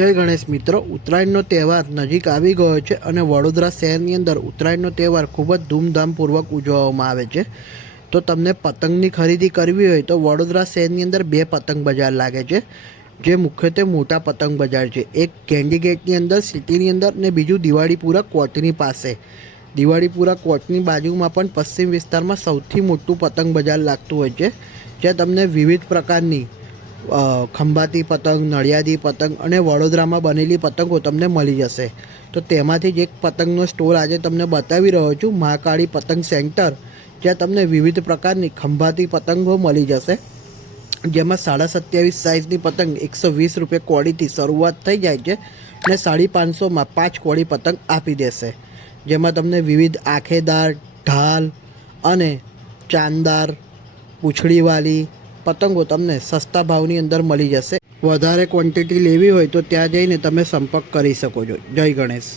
જય ગણેશ મિત્રો, ઉત્તરાયણનો તહેવાર નજીક આવી ગયો છે અને વડોદરા શહેરની અંદર ઉત્તરાયણનો તહેવાર ખૂબ જ ધૂમધામપૂર્વક ઉજવવામાં આવે છે. તો તમને પતંગની ખરીદી કરવી હોય તો વડોદરા શહેરની અંદર બે પતંગ બજાર લાગે છે, જે મુખ્યત્વે મોટા પતંગ બજાર છે. એક કેન્ડી ગેટની અંદર સિટીની અંદર ને બીજું દિવાળીપુરા કોર્ટની પાસે. દિવાળીપુરા કોર્ટની બાજુમાં પણ પશ્ચિમ વિસ્તારમાં સૌથી મોટું પતંગ બજાર લાગતું હોય છે, જ્યાં તમને વિવિધ પ્રકારની ખંભાતી પતંગ, નળિયાદી પતંગ અને વડોદરામાં બનેલી પતંગો તમને મળી જશે. તો તેમાંથી જ એક પતંગનો સ્ટોલ આજે તમને બતાવી રહ્યો છું, મહાકાળી પતંગ સેન્ટર, જ્યાં તમને વિવિધ પ્રકારની ખંભાતી પતંગો મળી જશે, જેમાં 27.5 સાઇઝની પતંગ 120 રૂપિયા કોડીથી શરૂઆત થઈ જાય છે અને 550માં 5 કોડી પતંગ આપી દેશે, જેમાં તમને વિવિધ આંખેદાર, ઢાલ અને ચાંદાર, પૂંછડીવાળી પતંગો તમને સસ્તા ભાવની અંદર મળી જશે. વધારે ક્વોન્ટિટી લેવી હોય તો ત્યાં જઈને તમે સંપર્ક કરી શકો છો. જય ગણેશ.